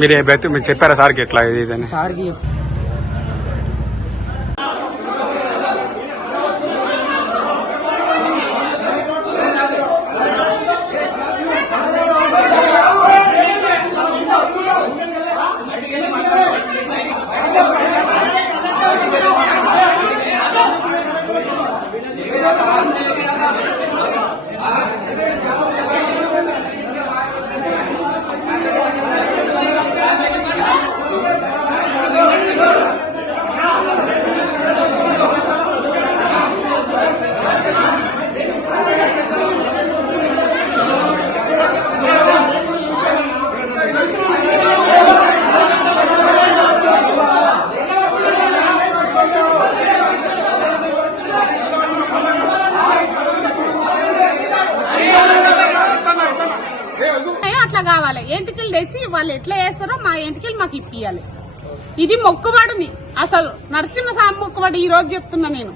మీరు చెప్పారా సార్కి ఎట్లా ఇది సార్కి అట్లా కావాలి. ఎంటికలు తెచ్చి వాళ్ళు ఎట్లా చేస్తారో మా ఎంటికలు మాకు ఇప్పియాలి. ఇది మొక్కుబడిని అసలు నరసింహస్వామి మొక్కుబడి ఈ రోజు చెప్తున్నా నేను.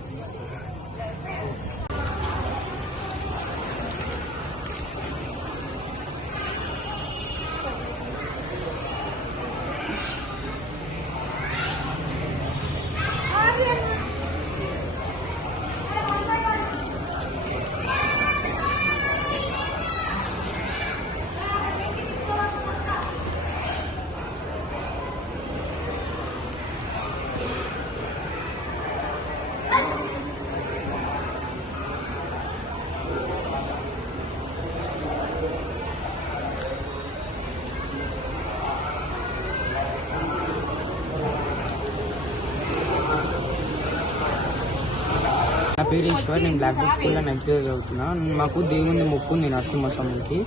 నా పేరు ఈశ్వర్. నేను బ్లాక్ బుక్ స్కూల్లో 9th క్లాస్ చదువుతున్నా. మాకు దేవుని మొక్కు ఉంది నరసింహస్వామికి.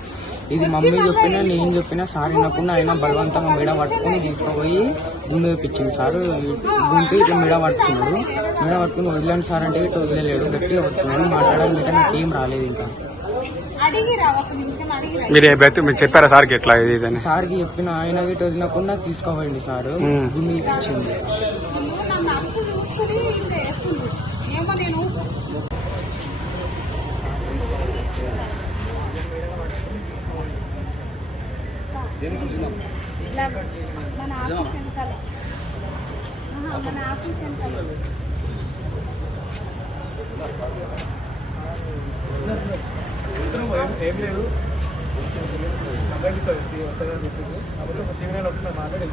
ఇది మమ్మీ చెప్పినా నేను చెప్పినా సార్ వినకుండా అయినా బలవంతంగా మెడ పట్టుకుని తీసుకుపోయి గుండె వేయించింది. సార్ గుంటి ఇట్లా మెడ పట్టుకున్నాడు. మెడ పట్టుకుని వదిలేండి సార్ అంటే ఇట్లా వదిలేడు. గట్టిగా పట్టుకున్నాడు. మాట్లాడాలంటే నాకు ఏం రాలేదు. ఇంకా మీరు చెప్పారా సార్కి ఎట్లా ఇది సార్కి చెప్పిన ఆయన ఇటు వదిలకుండా తీసుకోవండి సార్ గుండె ఇచ్చింది. మన ఆఫీస్ ఏం లేదు వస్తుందని చెప్పింది. కాబట్టి ఒక సిగ్నల్ వస్తుంది మాట్లాడి